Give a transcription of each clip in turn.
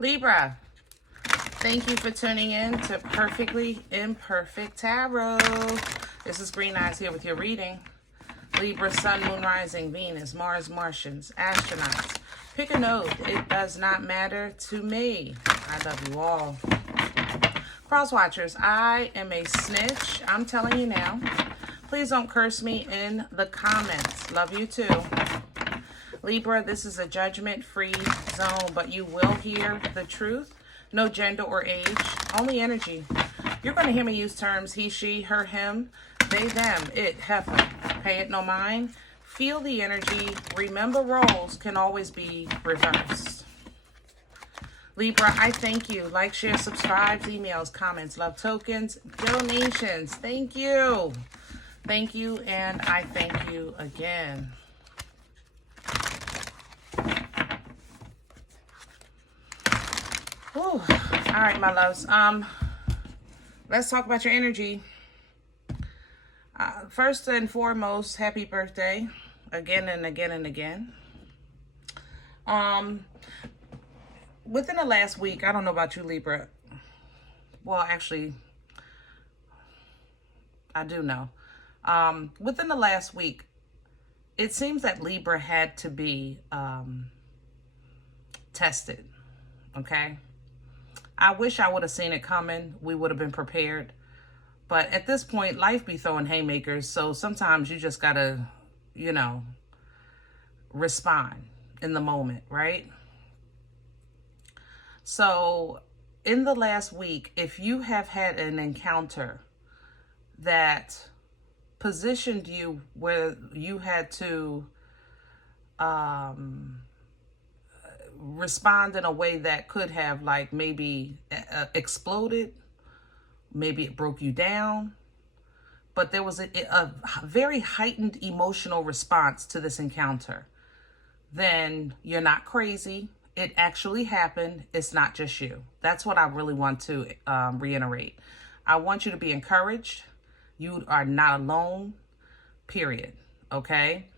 Libra, thank you for tuning in to Perfectly Imperfect Tarot. This is Green Eyes here with your reading. Libra, Sun, Moon, Rising, Venus, Mars, Martians, astronauts. Pick a node. It does not matter to me. I love you all. Cross watchers, I am a snitch. I'm telling you now. Please don't curse me in the comments. Love you too. Libra, this is a judgment-free zone, but you will hear the truth. No gender or age, only energy. You're going to hear me use terms he, she, her, him, they, them, it, heifer. Pay it no mind. Feel the energy. Remember, roles can always be reversed. Libra, I thank you. Like, share, subscribe, emails, comments, love tokens, donations. Thank you. Thank you, and I thank you again. Whew. All right, my loves. Let's talk about your energy. First and foremost, happy birthday again and again and again. Within the last week, I don't know about you, Libra. Well, actually, I do know. Within the last week, it seems that Libra had to be tested. Okay. I wish I would have seen it coming. We would have been prepared. But at this point, life be throwing haymakers. So sometimes you just got to, respond in the moment, right? So in the last week, if you have had an encounter that positioned you where you had to respond in a way that could have like maybe exploded, maybe it broke you down, but there was a very heightened emotional response to this encounter, then you're not crazy. It actually happened. It's not just you. That's what I really want to reiterate. I want you to be encouraged. You are not alone, period. Okay?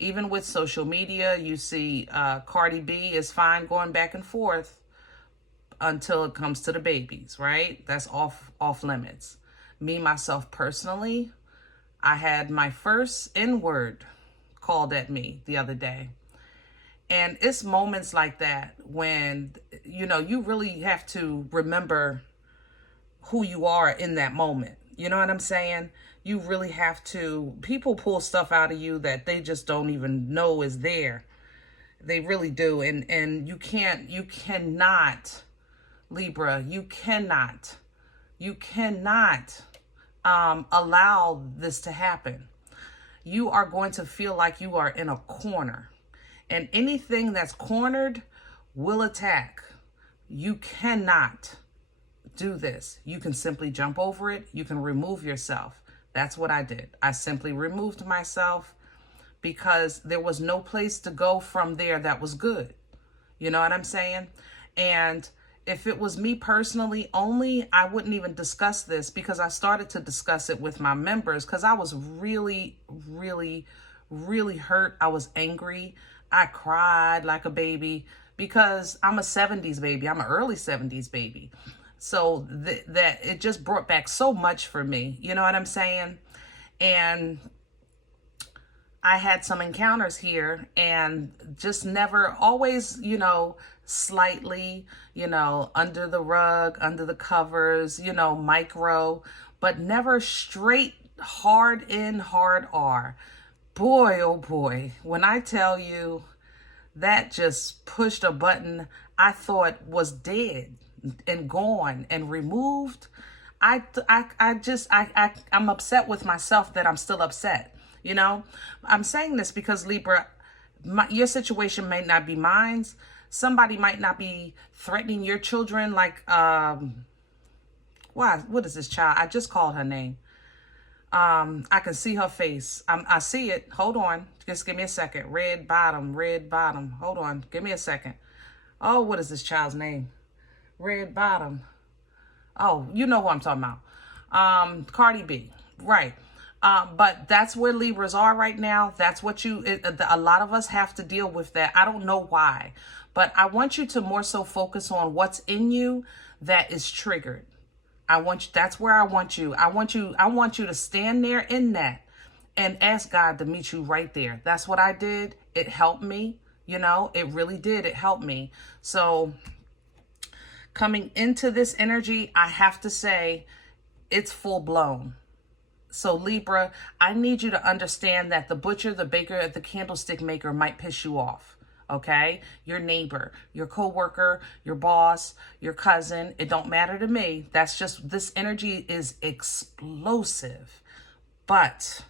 Even with social media, you see Cardi B is fine going back and forth until it comes to the babies, right? That's off limits. Me, myself, personally, I had my first N-word called at me the other day. And it's moments like that when, you really have to remember who you are in that moment. You know what I'm saying? You really have to, people pull stuff out of you that they just don't even know is there. They really do. And you cannot, Libra, you cannot allow this to happen. You are going to feel like you are in a corner. And anything that's cornered will attack. You cannot do this. You can simply jump over it. You can remove yourself. That's what I did. I simply removed myself because there was no place to go from there that was good. You know what I'm saying? And if it was me personally only, I wouldn't even discuss this, because I started to discuss it with my members because I was really, really, really hurt. I was angry. I cried like a baby because I'm a 70s baby. I'm an early 70s baby. So that it just brought back so much for me. You know what I'm saying? And I had some encounters here and just never, always, slightly, under the rug, under the covers, micro, but never straight hard in, hard R. Boy, oh boy, when I tell you that just pushed a button I thought was dead and gone and removed, I'm upset with myself that I'm still upset. I'm saying this because, Libra, your situation may not be mine. Somebody might not be threatening your children like, what is this child? I just called her name. I can see her face. I see it. Hold on. Just give me a second. Red bottom. Hold on. Give me a second. Oh, what is this child's name? Red bottom. Oh, you know who I'm talking about. Cardi B. Right. But that's where Libras are right now. That's what a lot of us have to deal with that. I don't know why, but I want you to more so focus on what's in you that is triggered. That's where I want you. I want you to stand there in that and ask God to meet you right there. That's what I did. It helped me. It really did. It helped me. So coming into this energy, I have to say it's full blown. So Libra, I need you to understand that the butcher, the baker, the candlestick maker might piss you off. Okay? Your neighbor, your coworker, your boss, your cousin, it don't matter to me. That's just, this energy is explosive. But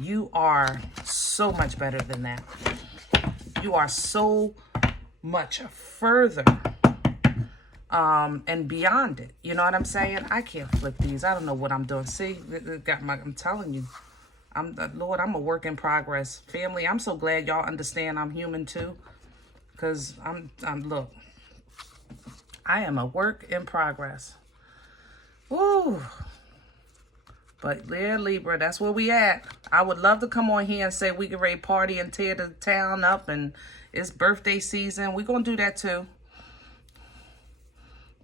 you are so much better than that. You are so much further and beyond it. You know what I'm saying? I can't flip these. I don't know what I'm doing. See, I'm telling you, Lord, I'm a work in progress. Family, I'm so glad y'all understand I'm human too. Because look, I am a work in progress. Woo. But yeah, Libra, that's where we at. I would love to come on here and say we can ready party and tear the town up and it's birthday season. We're going to do that too.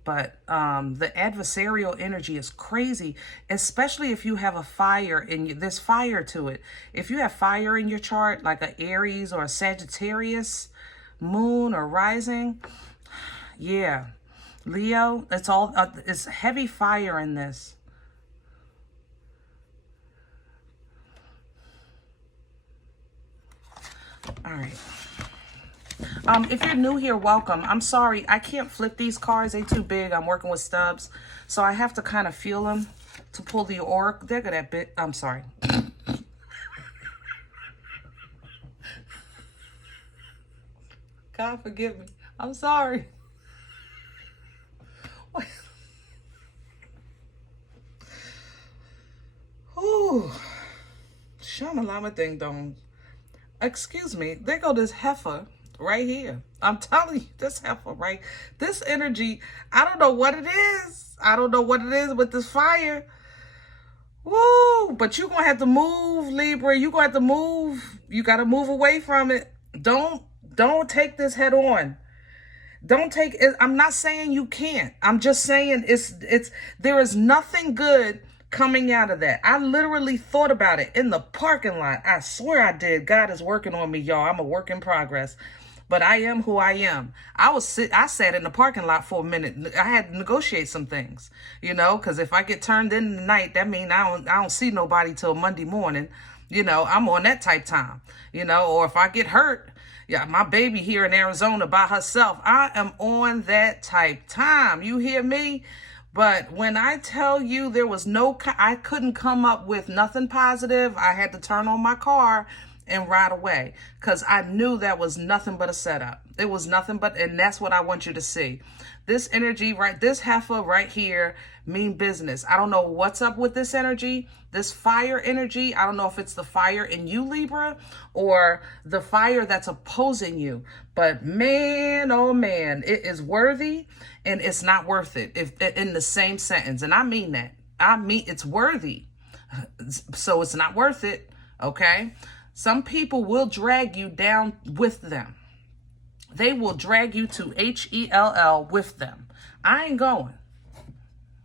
But the adversarial energy is crazy, especially if you have a fire in you. There's fire to it. If you have fire in your chart, like an Aries or a Sagittarius moon or rising, yeah, Leo, it's heavy fire in this. All right. If you're new here, welcome. I'm sorry, I can't flip these cards. They're too big. I'm working with stubs. So I have to kind of feel them to pull the oracle. They're that bit. I'm sorry. God forgive me. I'm sorry. Ooh. Shamalama ding dong. Excuse me. There go this heifer right here. I'm telling you, this heifer, right? This energy, I don't know what it is. I don't know what it is with this fire. Woo! But you're going to have to move, Libra. You're going to have to move. You got to move away from it. Don't take this head on. Don't take it. I'm not saying you can't. I'm just saying there is nothing good coming out of that. I literally thought about it in the parking lot. I swear I did. God is working on me, y'all. I'm a work in progress. But I am who I am. I sat in the parking lot for a minute. I had to negotiate some things, because if I get turned in tonight, that means I don't see nobody till Monday morning. I'm on that type time, or if I get hurt, yeah, my baby here in Arizona by herself, I am on that type time. You hear me? But when I tell you there was I couldn't come up with nothing positive. I had to turn on my car and ride away because I knew that was nothing but a setup. It was nothing but, and that's what I want you to see. This energy, this heifer right here mean business. I don't know what's up with this energy, this fire energy. I don't know if it's the fire in you, Libra, or the fire that's opposing you. But man, oh man, it is worthy and it's not worth it if in the same sentence. And I mean that. I mean, it's worthy. So it's not worth it. Okay. Some people will drag you down with them. They will drag you to HELL with them. I ain't going.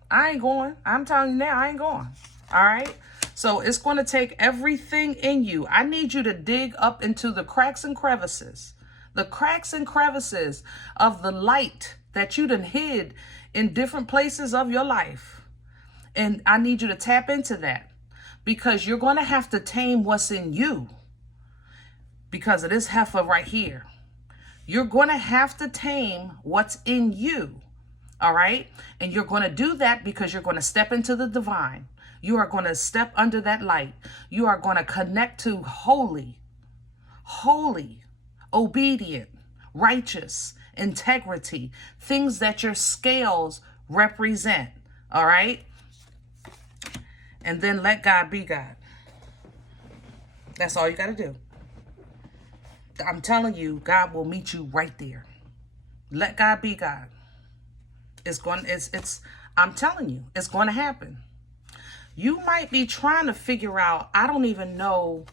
I'm telling you now, I ain't going. All right. So it's going to take everything in you. I need you to dig up into the cracks and crevices of the light that you done hid in different places of your life. And I need you to tap into that because you're going to have to tame what's in you because of this heifer right here. You're going to have to tame what's in you. All right. And you're going to do that because you're going to step into the divine. You are going to step under that light. You are going to connect to holy, obedient, righteous, integrity, things that your scales represent. All right. And then let God be God. That's all you got to do. I'm telling you, God will meet you right there. Let God be God. I'm telling you, it's going to happen. You might be trying to figure out, I don't even know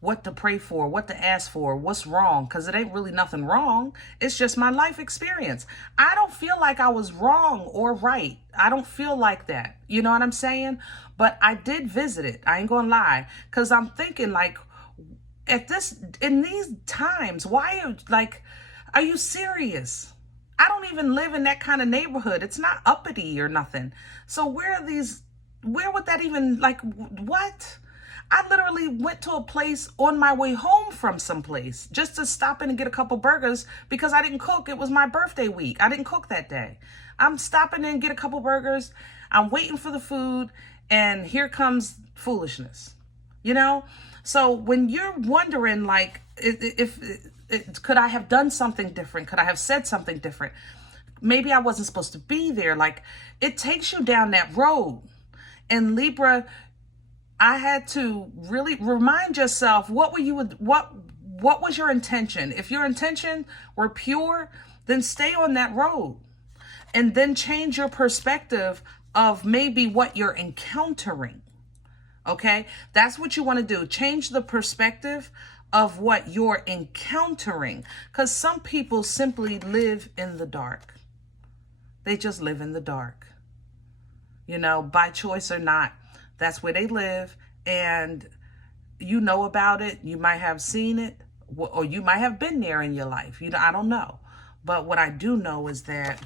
what to pray for, what to ask for, what's wrong, because it ain't really nothing wrong. It's just my life experience. I don't feel like I was wrong or right. I don't feel like that. You know what I'm saying? But I did visit it. I ain't gonna lie, because I'm thinking like, in these times, are you serious? I don't even live in that kind of neighborhood. It's not uppity or nothing. So where would that even, like, what? I literally went to a place on my way home from someplace just to stop in and get a couple burgers because I didn't cook. It was my birthday week. I didn't cook that day. I'm stopping in and get a couple burgers. I'm waiting for the food, and here comes foolishness, you know? So when you're wondering, like, could I have done something different? Could I have said something different? Maybe I wasn't supposed to be there. Like, it takes you down that road. And Libra, I had to really remind yourself, what was your intention? If your intention were pure, then stay on that road. And then change your perspective of maybe what you're encountering. Okay? That's what you want to do. Change the perspective of what you're encountering. Because some people simply live in the dark. They just live in the dark. You know, by choice or not. That's where they live, and you know about it. You might have seen it, or you might have been there in your life. You know, I don't know. But what I do know is that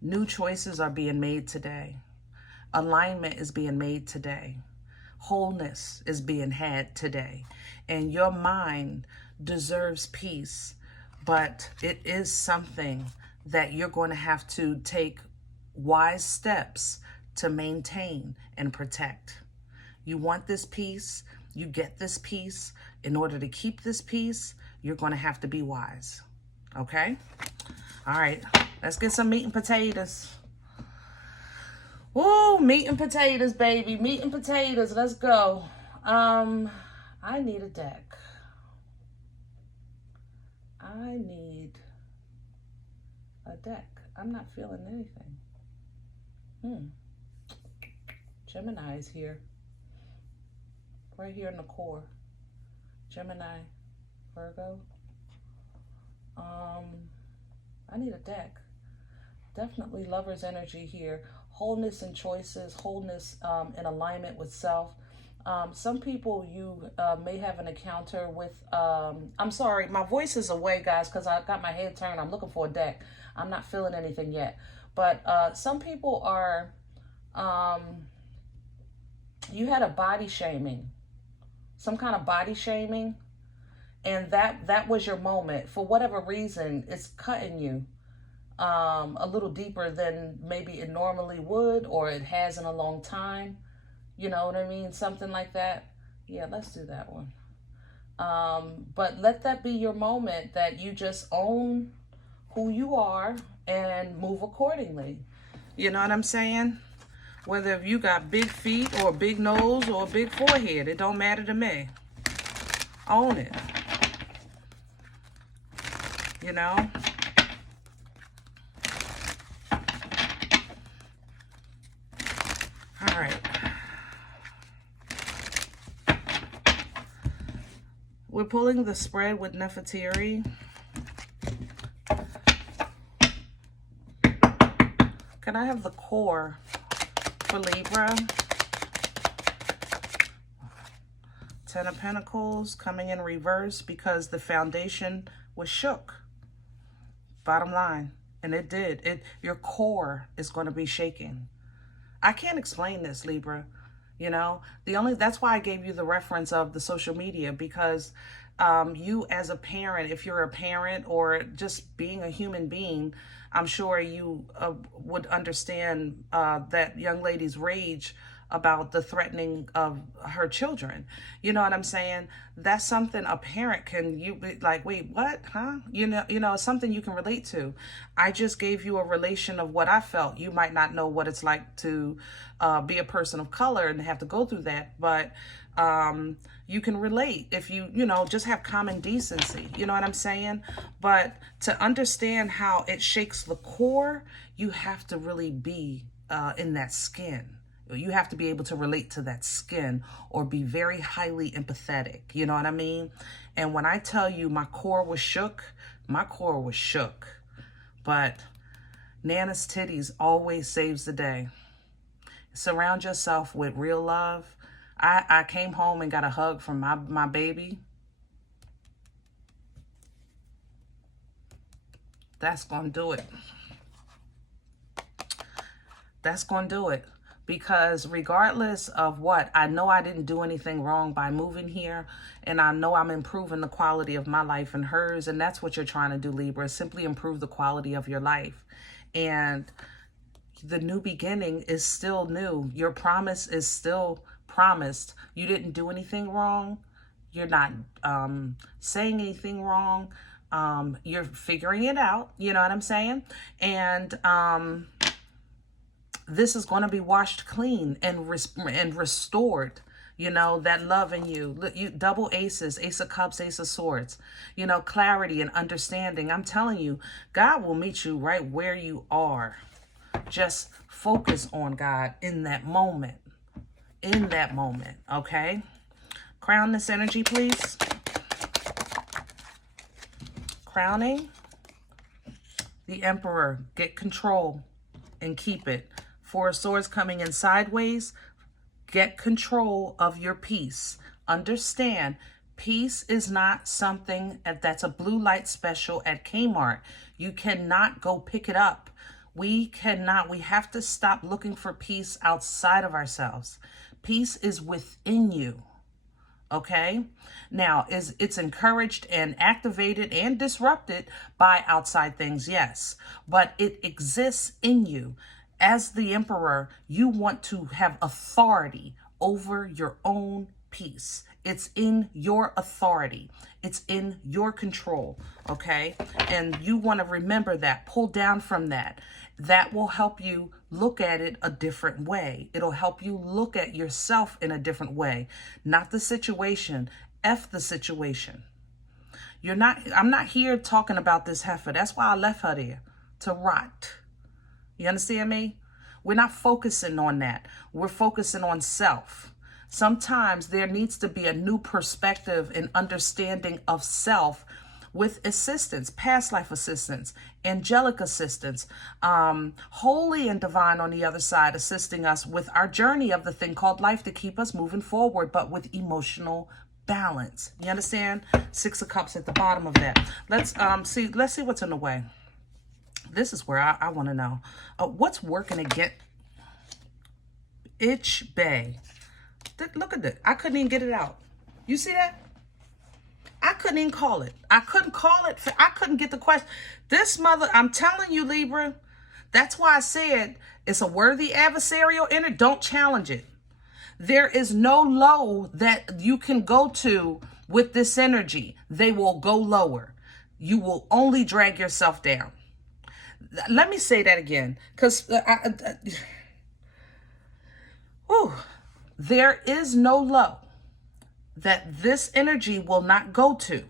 new choices are being made today. Alignment is being made today. Wholeness is being had today. And your mind deserves peace, but it is something that you're going to have to take wise steps to maintain and protect. You want this peace, you get this peace. In order to keep this peace, you're going to have to be wise. Okay? All right, let's get some meat and potatoes. Woo, meat and potatoes, baby. Meat and potatoes. Let's go. I need a deck. I need a deck. I'm not feeling anything. Gemini is here. Right here in the core. Gemini, Virgo. I need a deck. Definitely Lover's energy here. Wholeness and choices. Wholeness in alignment with self. Some people, you may have an encounter with... I'm sorry, my voice is away, guys, because I got my head turned. I'm looking for a deck. I'm not feeling anything yet. But some people are... you had a body shaming, some kind of body shaming, and that was your moment. For whatever reason, it's cutting you a little deeper than maybe it normally would, or it has in a long time. You know what I mean? Something like that. Yeah, let's do that one. But let that be your moment, that you just own who you are and move accordingly. You know what I'm saying? Whether you got big feet or a big nose or a big forehead, it don't matter to me. Own it. You know? All right. We're pulling the spread with Nefertiti. Can I have the core for Libra? Ten of Pentacles coming in reverse because the foundation was shook. Bottom line. And it did. Your core is going to be shaking. I can't explain this, Libra. You know, that's why I gave you the reference of the social media, because you as a parent, if you're a parent or just being a human being, I'm sure you would understand that young lady's rage about the threatening of her children. You know what I'm saying? That's something a parent can, you be like, wait, what? Huh? You know, something you can relate to. I just gave you a relation of what I felt. You might not know what it's like to be a person of color and have to go through that, but you can relate if you just have common decency. You know what I'm saying? But to understand how it shakes the core, you have to really be in that skin. You have to be able to relate to that skin or be very highly empathetic. You know what I mean? And when I tell you my core was shook, my core was shook. But Nana's titties always saves the day. Surround yourself with real love. I came home and got a hug from my baby. That's going to do it. That's going to do it. Because regardless of what, I know I didn't do anything wrong by moving here. And I know I'm improving the quality of my life and hers. And that's what you're trying to do, Libra. Simply improve the quality of your life. And the new beginning is still new. Your promise is still promised. You didn't do anything wrong. You're not saying anything wrong. You're figuring it out. You know what I'm saying? And this is going to be washed clean and restored. You know, that love in you. You double aces, Ace of Cups, Ace of Swords. You know, clarity and understanding. I'm telling you, God will meet you right where you are. Just focus on God in that moment. In that moment, okay? Crown this energy, please. Crowning. The Emperor. Get control and keep it. Four of Swords coming in sideways. Get control of your peace. Understand, peace is not something that's a blue light special at Kmart. You cannot go pick it up. We have to stop looking for peace outside of ourselves. Peace is within you. Okay? Now, it's encouraged and activated and disrupted by outside things, yes. But it exists in you. As the Emperor, you want to have authority over your own peace. It's in your authority. It's in your control, okay? And you want to remember that. Pull down from that. That will help you look at it a different way. It'll help you look at yourself in a different way. Not the situation. F the situation. I'm not here talking about this heifer. That's why I left her there, to rot. You understand me? We're not focusing on that. We're focusing on self. Sometimes there needs to be a new perspective and understanding of self with assistance, past life assistance, angelic assistance, holy and divine on the other side, assisting us with our journey of the thing called life to keep us moving forward, but with emotional balance. You understand? Six of Cups at the bottom of that. Let's see what's in the way. This is where I want to know. What's working against Itch Bay? Look at that. I couldn't even get it out. You see that? I couldn't even call it. I couldn't call it. I couldn't get the question. This mother, I'm telling you, Libra, that's why I said it's a worthy adversarial energy. Don't challenge it. There is no low that you can go to with this energy. They will go lower. You will only drag yourself down. Let me say that again, because there is no low that this energy will not go to.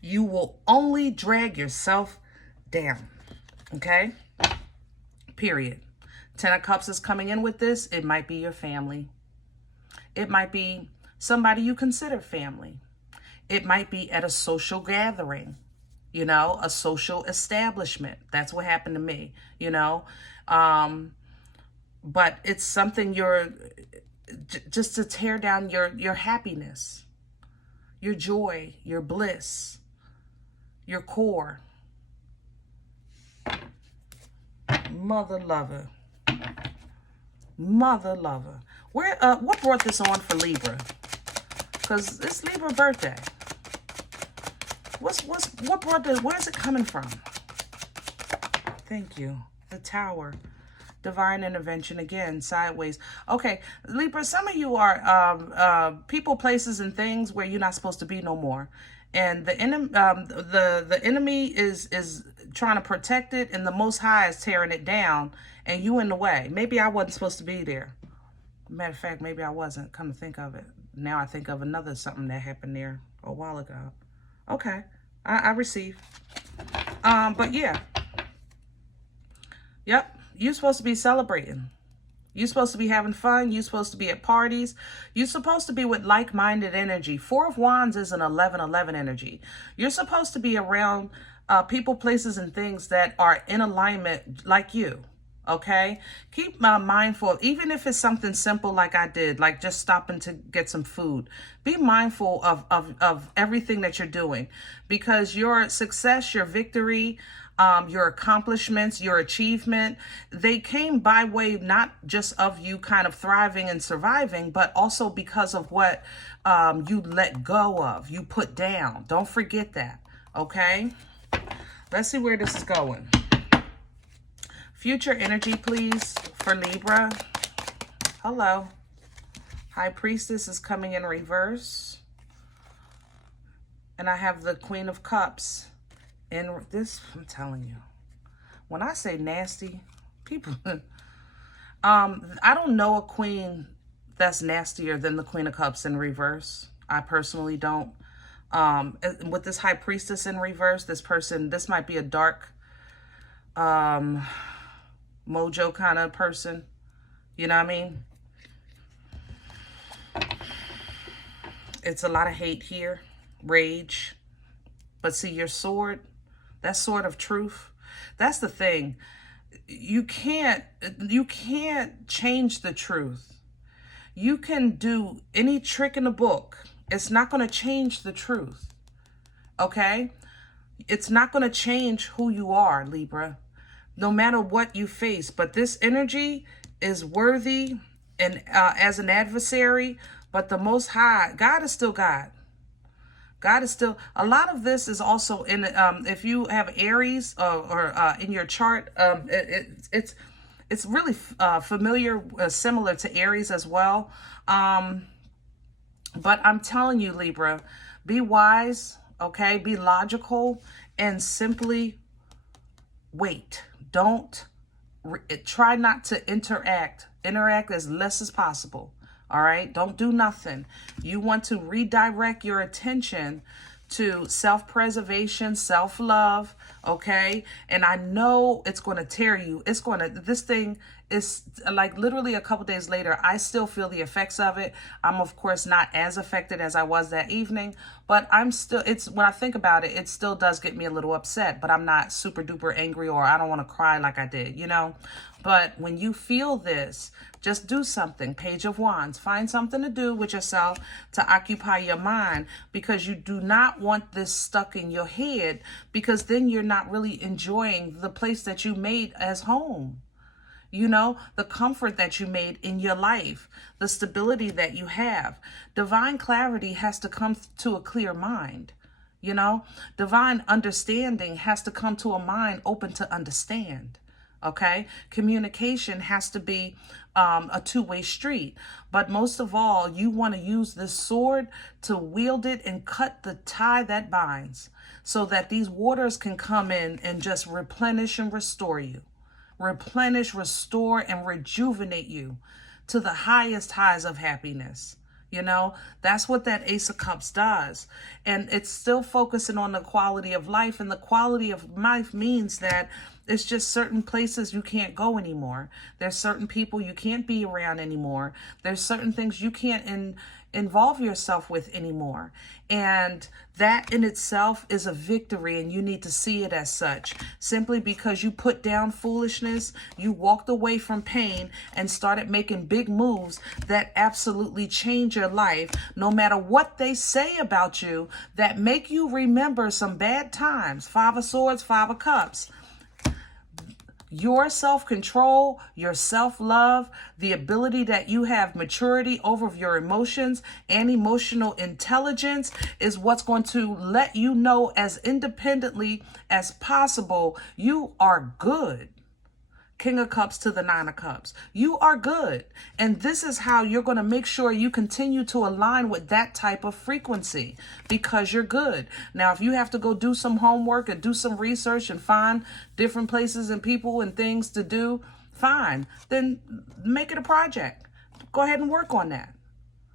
You will only drag yourself down. Okay? Period. Ten of Cups is coming in with this. It might be your family. It might be somebody you consider family. It might be at a social gathering. You know, a social establishment. That's what happened to me, you know. But it's something just to tear down your happiness, your joy, your bliss, your core. Mother lover. Mother lover. What brought this on for Libra? Because it's Libra birthday. What brought this? Where is it coming from? Thank you. The Tower. Divine intervention again, sideways. Okay, Libra, some of you are people, places, and things where you're not supposed to be no more. And the enemy is trying to protect it, and the Most High is tearing it down, and you in the way. Maybe I wasn't supposed to be there. Matter of fact, maybe I wasn't. Come to think of it. Now I think of another something that happened there a while ago. Okay, I receive. But yeah. Yep, you're supposed to be celebrating. You're supposed to be having fun. You're supposed to be at parties. You're supposed to be with like-minded energy. Four of Wands is an 11-11 energy. You're supposed to be around people, places, and things that are in alignment like you. Okay? Keep mindful, even if it's something simple like I did, like just stopping to get some food. Be mindful of everything that you're doing, because your success, your victory, your accomplishments, your achievement, they came by way not just of you kind of thriving and surviving, but also because of what you let go of, you put down. Don't forget that, okay? Let's see where this is going. Future energy, please, for Libra. Hello. High Priestess is coming in reverse. And I have the Queen of Cups. And this, I'm telling you, when I say nasty, people, I don't know a queen that's nastier than the Queen of Cups in reverse. I personally don't. With this High Priestess in reverse, this person, this might be a dark mojo kind of person. You know what I mean? It's a lot of hate here, rage. But see, your sword, that sword of truth, that's the thing. You can't change the truth. You can do any trick in the book. It's not going to change the truth. Okay? It's not going to change who you are, Libra, no matter what you face. But this energy is worthy and as an adversary, but the Most High, God is still God. God is still, a lot of this is also in, if you have Aries or in your chart, it's really familiar, similar to Aries as well. But I'm telling you, Libra, be wise, okay? Be logical and simply wait. Don't, try not to interact as less as possible. All right, don't do nothing. You want to redirect your attention to self-preservation, self-love, okay? And I know it's going to tear you. It's going to, this thing is like literally a couple days later, I still feel the effects of it. I'm of course not as affected as I was that evening, but I'm still, it's, when I think about it, it still does get me a little upset, but I'm not super duper angry or I don't want to cry like I did, you know? But when you feel this, just do something. Page of Wands. Find something to do with yourself to occupy your mind, because you do not want this stuck in your head, because then you're not really enjoying the place that you made as home. You know, the comfort that you made in your life, the stability that you have. Divine clarity has to come to a clear mind. You know, divine understanding has to come to a mind open to understand. Okay, communication has to be a two-way street. But most of all, you want to use this sword to wield it and cut the tie that binds, so that these waters can come in and just replenish and restore you. Replenish, restore, and rejuvenate you to the highest highs of happiness. You know, that's what that Ace of Cups does. And it's still focusing on the quality of life. And the quality of life means that it's just certain places you can't go anymore. There's certain people you can't be around anymore. There's certain things you can't involve yourself with anymore. And that in itself is a victory, and you need to see it as such. Simply because you put down foolishness, you walked away from pain and started making big moves that absolutely change your life, no matter what they say about you, that make you remember some bad times. Five of Swords, Five of Cups. Your self-control, your self-love, the ability that you have maturity over your emotions and emotional intelligence is what's going to let you know as independently as possible you are good. King of Cups to the Nine of Cups. You are good. And this is how you're going to make sure you continue to align with that type of frequency, because you're good. Now, if you have to go do some homework and do some research and find different places and people and things to do, fine. Then make it a project. Go ahead and work on that.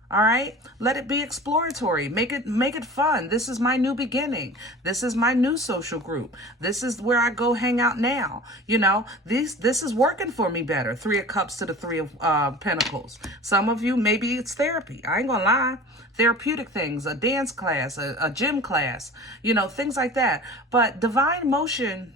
All right, let it be exploratory. Make it fun. This is my new beginning. This is my new social group. This is where I go hang out now. You know, this is working for me better. 3 of Cups to the 3 of Pentacles. Some of you, maybe it's therapy. I ain't gonna lie. Therapeutic things, a dance class, a gym class, you know, things like that. But divine motion,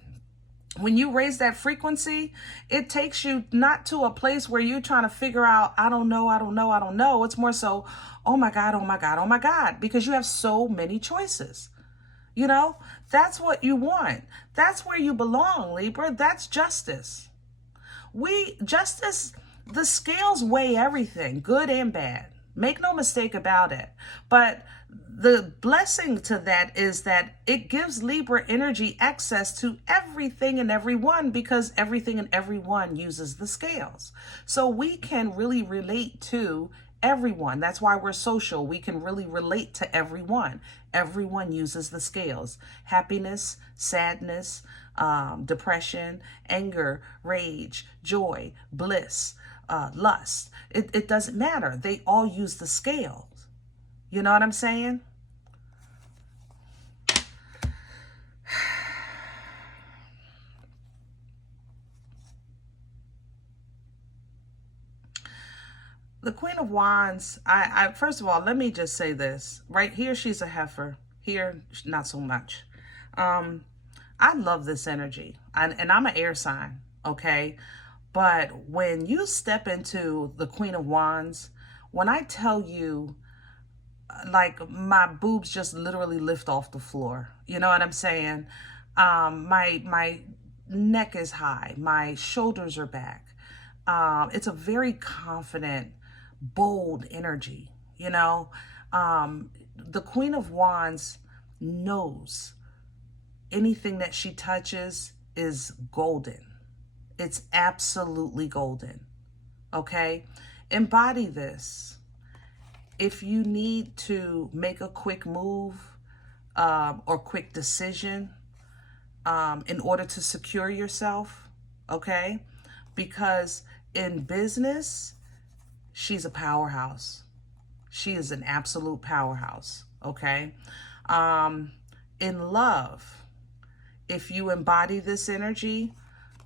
when you raise that frequency, it takes you not to a place where you're trying to figure out, I don't know. It's more so, oh my God, because you have so many choices. You know, that's what you want. That's where you belong, Libra. That's justice. Justice, the scales weigh everything, good and bad. Make no mistake about it. But the blessing to that is that it gives Libra energy access to everything and everyone, because everything and everyone uses the scales. So we can really relate to everyone. That's why we're social. We can really relate to everyone. Everyone uses the scales. Happiness, sadness, depression, anger, rage, joy, bliss, lust. It doesn't matter. They all use the scales. You know what I'm saying? The Queen of Wands, I first of all, let me just say this. Right here, she's a heifer. Here, not so much. I love this energy. And I'm an air sign, okay? But when you step into the Queen of Wands, when I tell you, like, my boobs just literally lift off the floor. You know what I'm saying? My neck is high. My shoulders are back. It's a very confident, bold energy, you know? The Queen of Wands knows anything that she touches is golden. It's absolutely golden, okay? Embody this. If you need to make a quick move or quick decision in order to secure yourself, okay? Because in business, she's a powerhouse. She is an absolute powerhouse, okay? In love, if you embody this energy,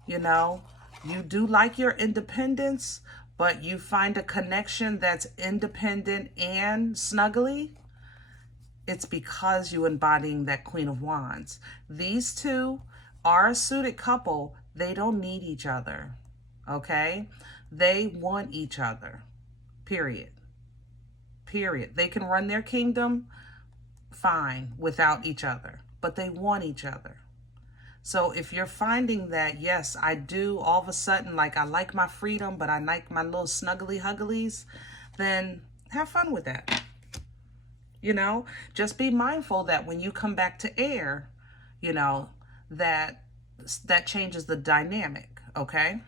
you know, you do like your independence, but you find a connection that's independent and snuggly, it's because you embodying that Queen of Wands. These two are a suited couple. They don't need each other, okay? They want each other, period. Period. They can run their kingdom fine without each other, but they want each other. So if you're finding that, yes, I do all of a sudden, like, I like my freedom, but I like my little snuggly hugglies, then have fun with that. You know, just be mindful that when you come back to air, you know, that changes the dynamic, okay?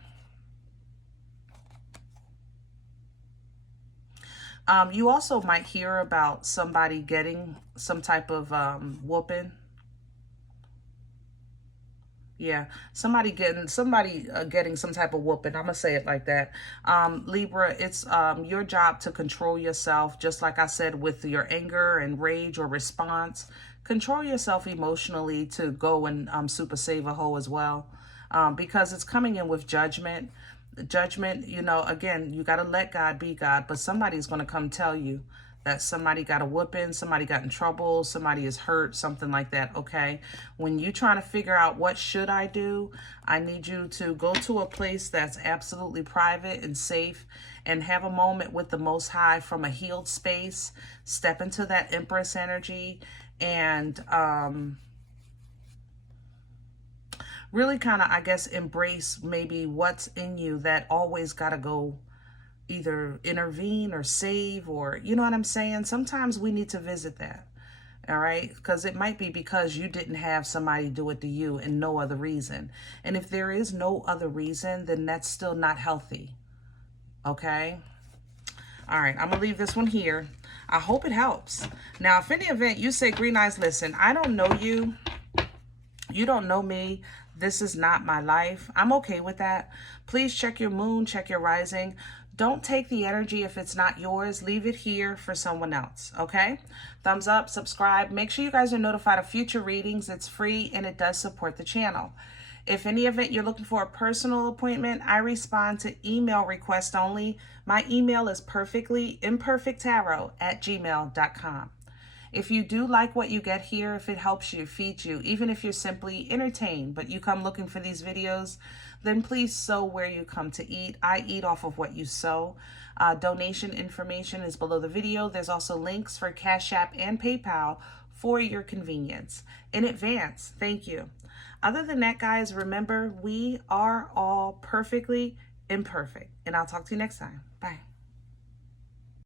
You also might hear about somebody getting some type of whooping. Yeah, somebody getting some type of whooping. I'm gonna say it like that. Libra, it's your job to control yourself, just like I said with your anger and rage or response. Control yourself emotionally to go and super save a hoe as well, because it's coming in with judgment. Judgment, you know, again, you got to let God be God, but somebody's going to come tell you that somebody got a whooping, somebody got in trouble, somebody is hurt, something like that, okay? When you're trying to figure out what should I do, I need you to go to a place that's absolutely private and safe and have a moment with the Most High from a healed space. Step into that Empress energy and really kind of, I guess, embrace maybe what's in you that always got to go either intervene or save, or, you know what I'm saying? Sometimes we need to visit that, all right? Because it might be because you didn't have somebody do it to you and no other reason. And if there is no other reason, then that's still not healthy, okay? All right, I'm going to leave this one here. I hope it helps. Now, if in the event you say, Green Eyes, listen, I don't know you. You don't know me. This is not my life. I'm okay with that. Please check your moon, check your rising. Don't take the energy if it's not yours. Leave it here for someone else, okay? Thumbs up, subscribe. Make sure you guys are notified of future readings. It's free and it does support the channel. If any event you're looking for a personal appointment, I respond to email requests only. My email is perfectlyimperfecttarot@gmail.com. If you do like what you get here, if it helps you, feeds you, even if you're simply entertained, but you come looking for these videos, then please sow where you come to eat. I eat off of what you sow. Donation information is below the video. There's also links for CashApp and PayPal for your convenience. In advance, thank you. Other than that, guys, remember, we are all perfectly imperfect. And I'll talk to you next time. Bye.